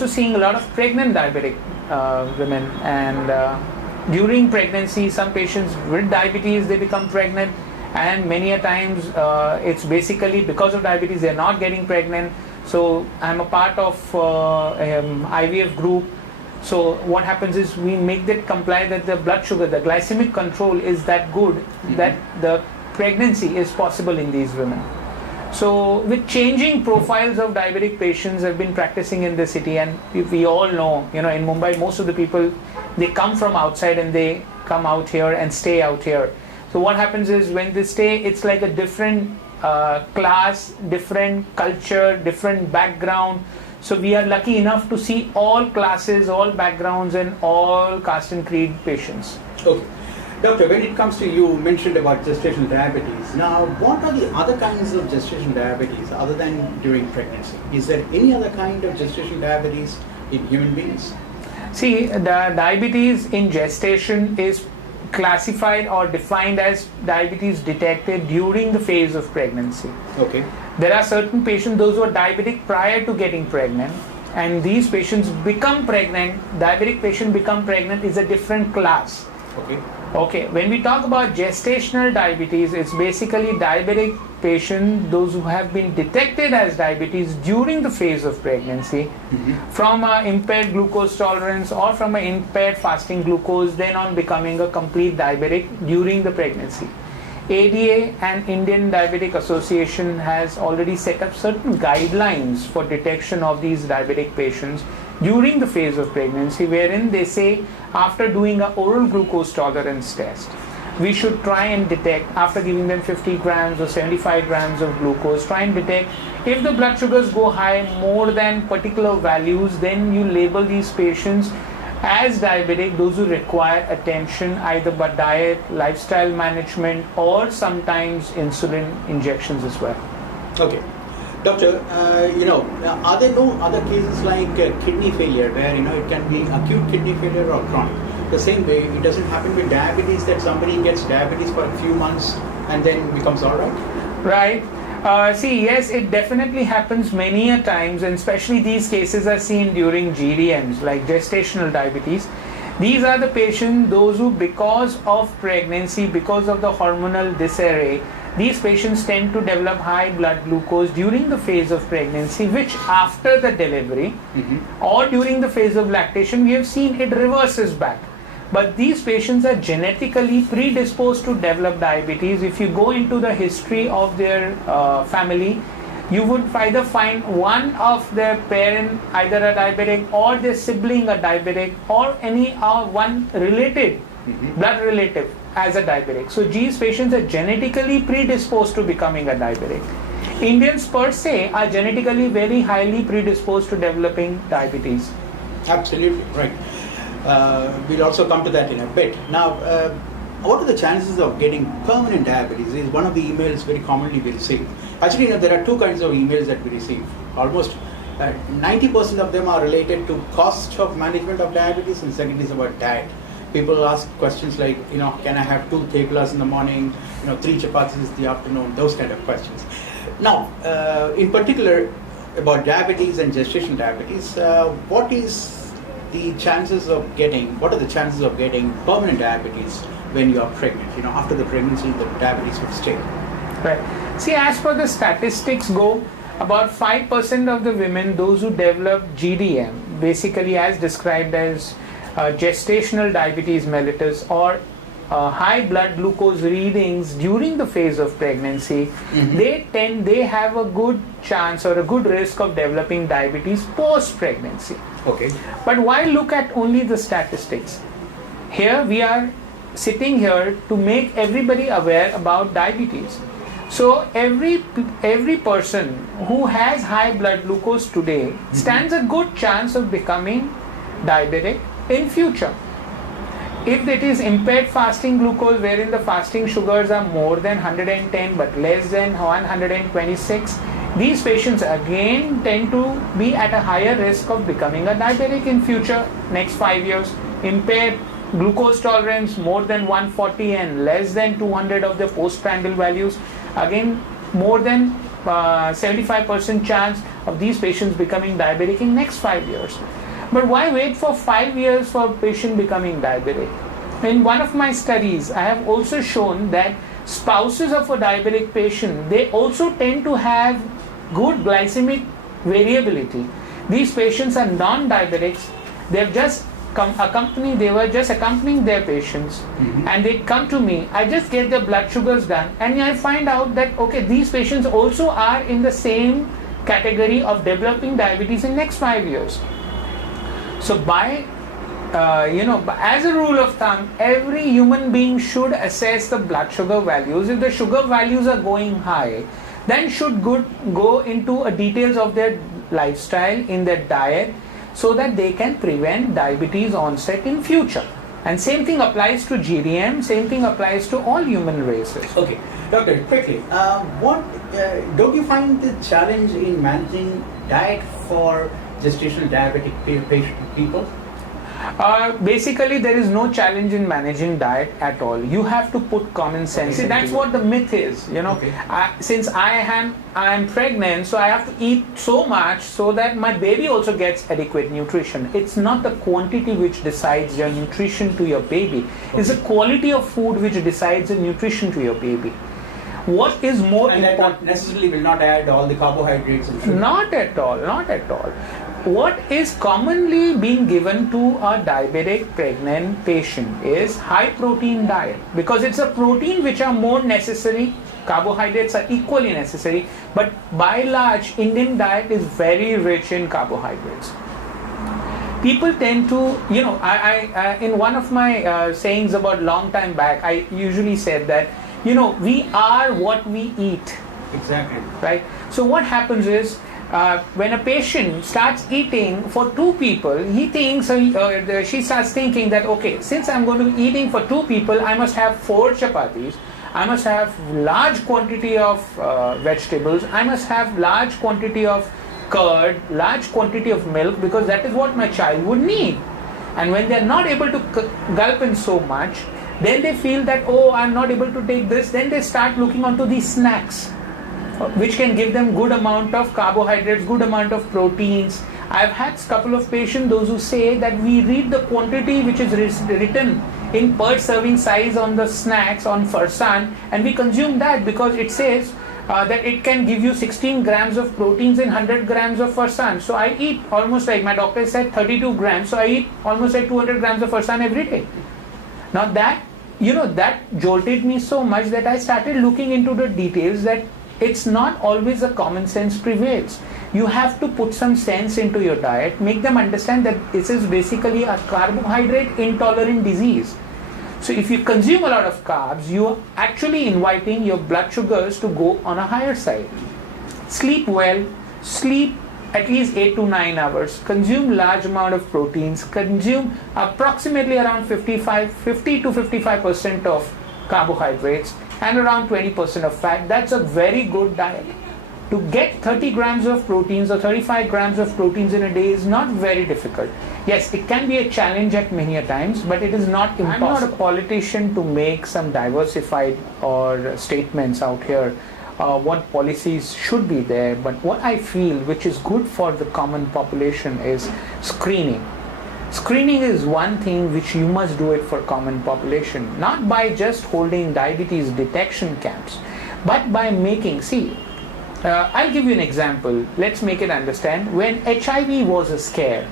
also seeing a lot of pregnant diabetic women, and during pregnancy, some patients with diabetes, they become pregnant, and many a times it's basically because of diabetes they're not getting pregnant. So I'm a part of IVF group. So what happens is we make that comply that the blood sugar, the glycemic control is that good that the pregnancy is possible in these women. So with changing profiles of diabetic patients, I've been practicing in the city, and we all know, in Mumbai, most of the people, they come from outside and they come out here and stay out here. So what happens is when they stay, it's like a different class, different culture, different background. So we are lucky enough to see all classes, all backgrounds, and all caste and creed patients. Okay. Doctor, when it comes to, you mentioned about gestational diabetes. Now, what are the other kinds of gestational diabetes other than during pregnancy? Is there any other kind of gestational diabetes in human beings? See, the diabetes in gestation is classified or defined as diabetes detected during the phase of pregnancy. Okay. There are certain patients, those who are diabetic prior to getting pregnant, and these patients become pregnant. Diabetic patient become pregnant is a different class. Okay, when we talk about gestational diabetes, it's basically diabetic patients, those who have been detected as diabetes during the phase of pregnancy, from impaired glucose tolerance or from an impaired fasting glucose, then on becoming a complete diabetic during the pregnancy. ADA and Indian Diabetic Association has already set up certain guidelines for detection of these diabetic patients during the phase of pregnancy, wherein they say after doing an oral glucose tolerance test, we should try and detect, after giving them 50 grams or 75 grams of glucose, try and detect if the blood sugars go high more than particular values, then you label these patients as diabetic, those who require attention either by diet, lifestyle management, or sometimes insulin injections as well. Okay. Doctor, are there no other cases like kidney failure where, it can be acute kidney failure or chronic? The same way, it doesn't happen with diabetes that somebody gets diabetes for a few months and then becomes all right? Right. See, yes, it definitely happens many a times, and especially these cases are seen during GDMs, like gestational diabetes. These are the patients, those who because of pregnancy, because of the hormonal disarray, these patients tend to develop high blood glucose during the phase of pregnancy, which after the delivery or during the phase of lactation, we have seen it reverses back. But these patients are genetically predisposed to develop diabetes. If you go into the history of their family, you would either find one of their parent either a diabetic or their sibling a diabetic, or any one related, blood relative as a diabetic. So these patients are genetically predisposed to becoming a diabetic. Indians per se are genetically very highly predisposed to developing diabetes. Absolutely, right. We'll also come to that in a bit. Now, what are the chances of getting permanent diabetes? Is one of the emails very commonly we receive. Actually, there are two kinds of emails that we receive. Almost 90% of them are related to cost of management of diabetes, and second is about diet. People ask questions like, can I have 2 tegulas in the morning, 3 chapatis in the afternoon, those kind of questions. Now, in particular about diabetes and gestational diabetes, what are the chances of getting permanent diabetes when you are pregnant? After the pregnancy, the diabetes will stay. Right. See, as per the statistics go, about 5% of the women, those who develop GDM, basically as described as gestational diabetes mellitus or high blood glucose readings during the phase of pregnancy, they have a good chance or a good risk of developing diabetes post-pregnancy. Okay. But why look at only the statistics? Here we are sitting here to make everybody aware about diabetes. So every person who has high blood glucose today stands a good chance of becoming diabetic in future. If it is impaired fasting glucose, wherein the fasting sugars are more than 110 but less than 126, these patients again tend to be at a higher risk of becoming a diabetic in future, next 5 years. Impaired glucose tolerance more than 140 and less than 200 of the postprandial values, again more than 75% chance of these patients becoming diabetic in next 5 years. But why wait for 5 years for a patient becoming diabetic? In one of my studies, I have also shown that spouses of a diabetic patient, they also tend to have good glycemic variability. These patients are non-diabetics. They've just they were just accompanying their patients, and they come to me. I just get their blood sugars done, and I find out that okay, these patients also are in the same category of developing diabetes in next 5 years. So by as a rule of thumb, every human being should assess the blood sugar values. If the sugar values are going high, then should go into details of their lifestyle, in their diet, so that they can prevent diabetes onset in future. And same thing applies to GDM, same thing applies to all human races. Okay, doctor, quickly, don't you find the challenge in managing diet for gestational diabetic people? Basically, there is no challenge in managing diet at all. You have to put common sense. See, that's what the myth is. Okay. Since I am pregnant, so I have to eat so much so that my baby also gets adequate nutrition. It's not the quantity which decides your nutrition to your baby. It's the quality of food which decides the nutrition to your baby. What is more important? That necessarily will not add all the carbohydrates and sugar. Not at all. Not at all. What is commonly being given to a diabetic pregnant patient is high protein diet, because it's a protein which are more necessary. Carbohydrates are equally necessary, but by and large, Indian diet is very rich in carbohydrates. People tend to, I in one of my sayings about long time back, I usually said that, we are what we eat. Exactly. Right? So what happens is, when a patient starts eating for 2 people, he thinks, she starts thinking that, okay, since I'm going to be eating for 2 people, I must have 4 chapatis, I must have large quantity of vegetables, I must have large quantity of curd, large quantity of milk, because that is what my child would need. And when they're not able to gulp in so much, then they feel that, oh, I'm not able to take this, then they start looking onto these snacks, which can give them good amount of carbohydrates, good amount of proteins. I've had a couple of patients, those who say that we read the quantity which is written in per serving size on the snacks on farsan, and we consume that because it says that it can give you 16 grams of proteins in 100 grams of farsan. So I eat almost, like my doctor said, 32 grams. So I eat almost like 200 grams of farsan every day. Now that, that jolted me so much that I started looking into the details, that it's not always a common sense prevails. You have to put some sense into your diet, make them understand that this is basically a carbohydrate intolerant disease. So if you consume a lot of carbs, you are actually inviting your blood sugars to go on a higher side. Sleep well, sleep at least 8 to 9 hours, consume large amount of proteins, consume approximately around 50 to 55% of carbohydrates, and around 20% of fat. That's a very good diet. To get 30 grams of proteins or 35 grams of proteins in a day is not very difficult. Yes, it can be a challenge at many a times, but it is not impossible. I'm not a politician to make some diversified or statements out here, what policies should be there, but what I feel which is good for the common population is screening. Screening is one thing which you must do it for common population, not by just holding diabetes detection camps, but by making, I'll give you an example. Let's make it understand. When HIV was a scare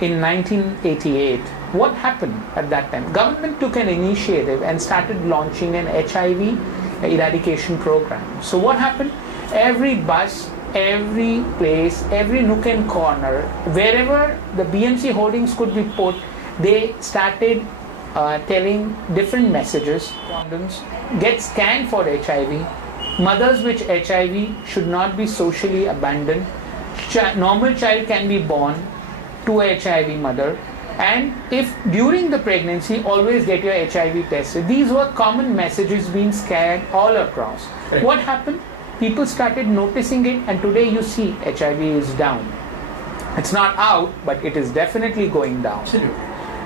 in 1988, what happened at that time? Government took an initiative and started launching an HIV eradication program. So what happened? Every bus, every place, every nook and corner, wherever the BMC holdings could be put, they started telling different messages. Condoms, get scanned for HIV. Mothers with HIV should not be socially abandoned. Normal child can be born to a HIV mother. And if during the pregnancy, always get your HIV tested. These were common messages being scattered all across. Right. What happened? People started noticing it, and today you see HIV is down. It's not out, but it is definitely going down. Absolutely.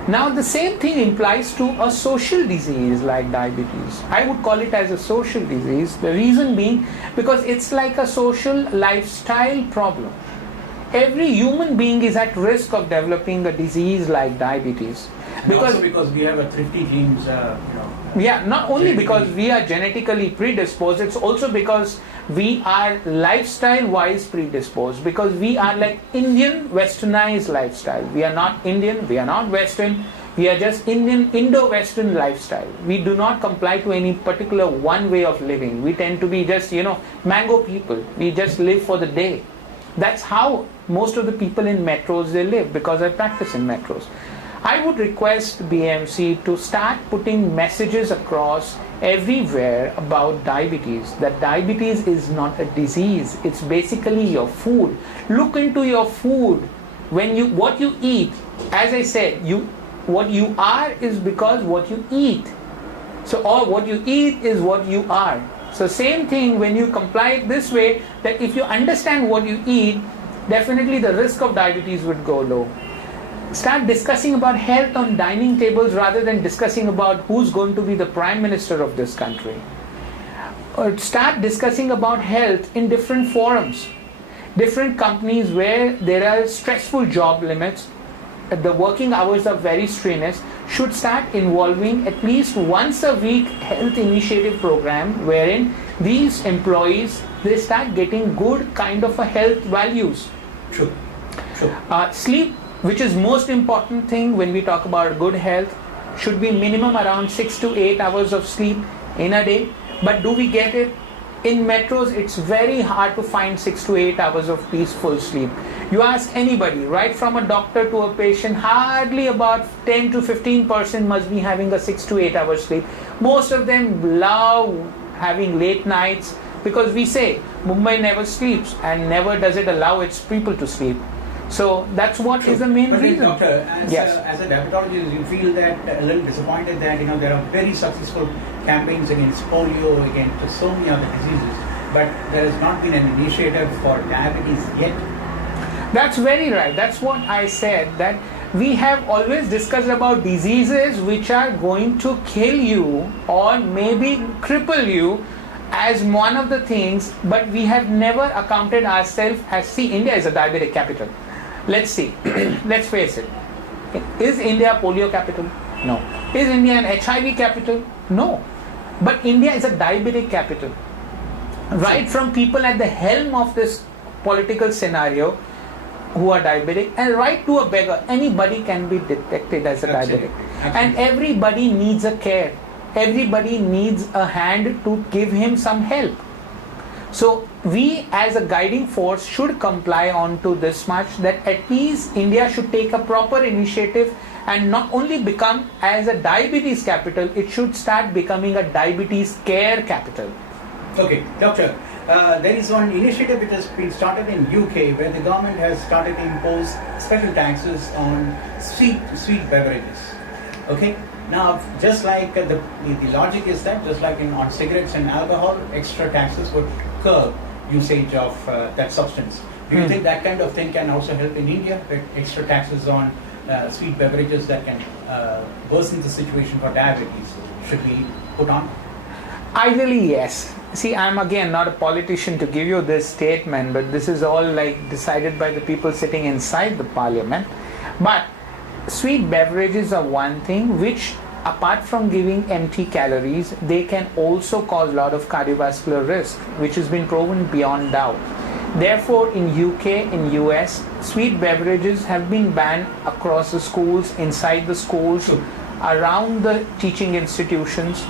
Now the same thing applies to a social disease like diabetes. I would call it as a social disease. The reason being because it's like a social lifestyle problem. every human being is at risk of developing a disease like diabetes. Because we have a thrifty genes, yeah, not only because we are genetically predisposed, it's also because we are lifestyle wise predisposed, because we are like Indian westernized lifestyle. We are not Indian, we are not Western, we are just Indian Indo-Western lifestyle. We do not comply to any particular one way of living. We tend to be just, mango people. We just live for the day. That's how most of the people in metros they live, because I practice in metros. I would request BMC to start putting messages across everywhere about diabetes, that diabetes is not a disease, it's basically your food. Look into your food. What you eat, as I said, what you are is because what you eat. So, or what you eat is what you are. So same thing when you comply it this way, that if you understand what you eat, definitely the risk of diabetes would go low. Start discussing about health on dining tables rather than discussing about who's going to be the prime minister of this country. Or start discussing about health in different forums. Different companies where there are stressful job limits, the working hours are very strenuous, should start involving at least once a week health initiative program wherein these employees, they start getting good kind of a health values. True. Sleep, which is most important thing when we talk about good health, should be minimum around 6 to 8 hours of sleep in a day. But do we get it? In metros, it's very hard to find 6 to 8 hours of peaceful sleep. You ask anybody, right from a doctor to a patient, hardly about 10 to 15% must be having a 6 to 8 hours sleep. Most of them love having late nights, because we say Mumbai never sleeps and never does it allow its people to sleep. So that's what is the main reason. Doctor, as a diabetologist, you feel that a little disappointed that there are very successful campaigns against polio, against so many other diseases, but there has not been an initiative for diabetes yet. That's very right. That's what I said, that we have always discussed about diseases which are going to kill you or maybe cripple you as one of the things, but we have never accounted ourselves as, see, India is a diabetic capital. Let's see, let's face it. Is India polio capital? No. Is India an HIV capital? No. But India is a diabetic capital. Right from people at the helm of this political scenario who are diabetic, and right to a beggar, anybody can be detected as a diabetic. And everybody needs a care. Everybody needs a hand to give him some help. So we as a guiding force should comply on to this much, that at least India should take a proper initiative and not only become as a diabetes capital, it should start becoming a diabetes care capital. Okay, doctor, there is one initiative which has been started in UK where the government has started to impose special taxes on sweet beverages. Okay, now just like the logic is that just like on cigarettes and alcohol, extra taxes would curb usage of that substance. Do you think that kind of thing can also help in India, with extra taxes on sweet beverages that can worsen the situation for diabetes should be put on? Ideally, yes. See, I'm again not a politician to give you this statement, but this is all like decided by the people sitting inside the parliament. But sweet beverages are one thing which, apart from giving empty calories, they can also cause a lot of cardiovascular risk, which has been proven beyond doubt. Therefore, in UK, in US, sweet beverages have been banned across the schools, inside the schools, around the teaching institutions.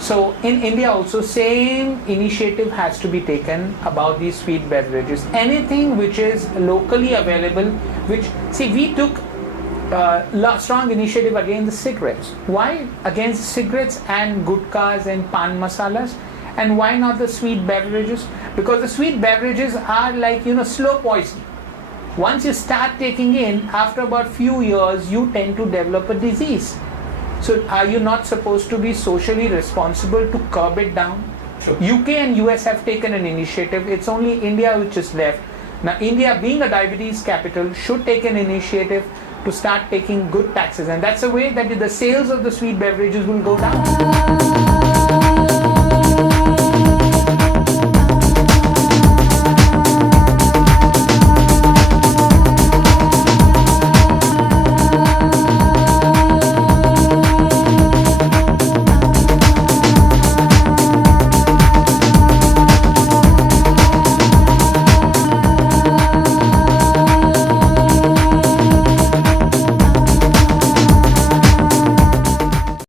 So in India also, same initiative has to be taken about these sweet beverages. Anything which is locally available, which, see, we took strong initiative against the cigarettes. Why against cigarettes and gutkhas and pan masalas? And why not the sweet beverages? Because the sweet beverages are like, slow poison. Once you start taking in, after about few years, you tend to develop a disease. So are you not supposed to be socially responsible to curb it down? Sure. UK and US have taken an initiative. It's only India which is left. Now India, being a diabetes capital, should take an initiative to start taking good taxes, and that's a way that the sales of the sweet beverages will go down.